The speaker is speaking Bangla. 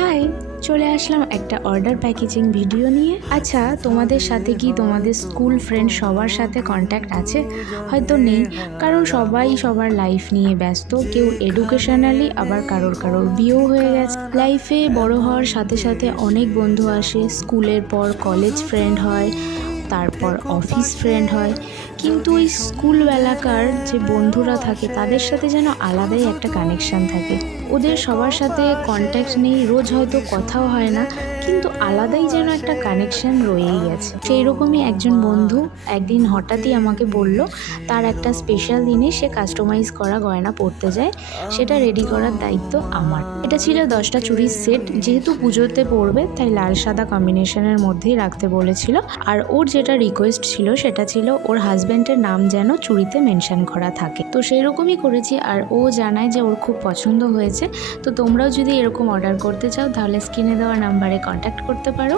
হাই, চলে আসলাম একটা অর্ডার প্যাকেজিং ভিডিও নিয়ে। আচ্ছা, তোমাদের সাথে কি তোমাদের স্কুল ফ্রেন্ড সবার সাথে কন্ট্যাক্ট আছে? হয়তো নেই, কারণ সবাই সবার লাইফ নিয়ে ব্যস্ত। কেউ এডুকেশনালি, আবার কারোর বিয়েও হয়ে গেছে। লাইফে বড় হওয়ার সাথে সাথে অনেক বন্ধু আসে। স্কুলের পর কলেজ ফ্রেন্ড হয়, তারপর অফিস ফ্রেন্ড হয়, কিন্তু ওই স্কুলবেলাকার যে বন্ধুরা থাকে তাদের সাথে যেন আলাদাই একটা কানেকশান থাকে। ওদের সবার সাথে কন্ট্যাক্ট নেই, রোজ হয়তো কথাও হয় না, কিন্তু আলাদাই যেন একটা কানেকশান রয়েই গেছে। সেই রকমই একজন বন্ধু একদিন হঠাৎই আমাকে বলল তার একটা স্পেশাল দিনে সে কাস্টমাইজ করা গয়না পরতে যায়, সেটা রেডি করার দায়িত্ব আমার। এটা ছিল 10টা চুড়ির সেট, যেহেতু পুজোতে পরবে তাই লাল সাদা কম্বিনেশনের মধ্যেই রাখতে বলেছিল। আর ওর যেটা রিকোয়েস্ট ছিল সেটা ছিল ওর হাজব্যান্ডের নাম যেন চুড়িতে মেনশন করা থাকে। তো সেই রকমই করেছি, আর ও জানায় যে ওর খুব পছন্দ হয়েছে। তো তোমরাও যদি এরকম অর্ডার করতে চাও তাহলে স্ক্রিনে দেওয়া নাম্বারে কন্ট্যাক্ট করতে পারো।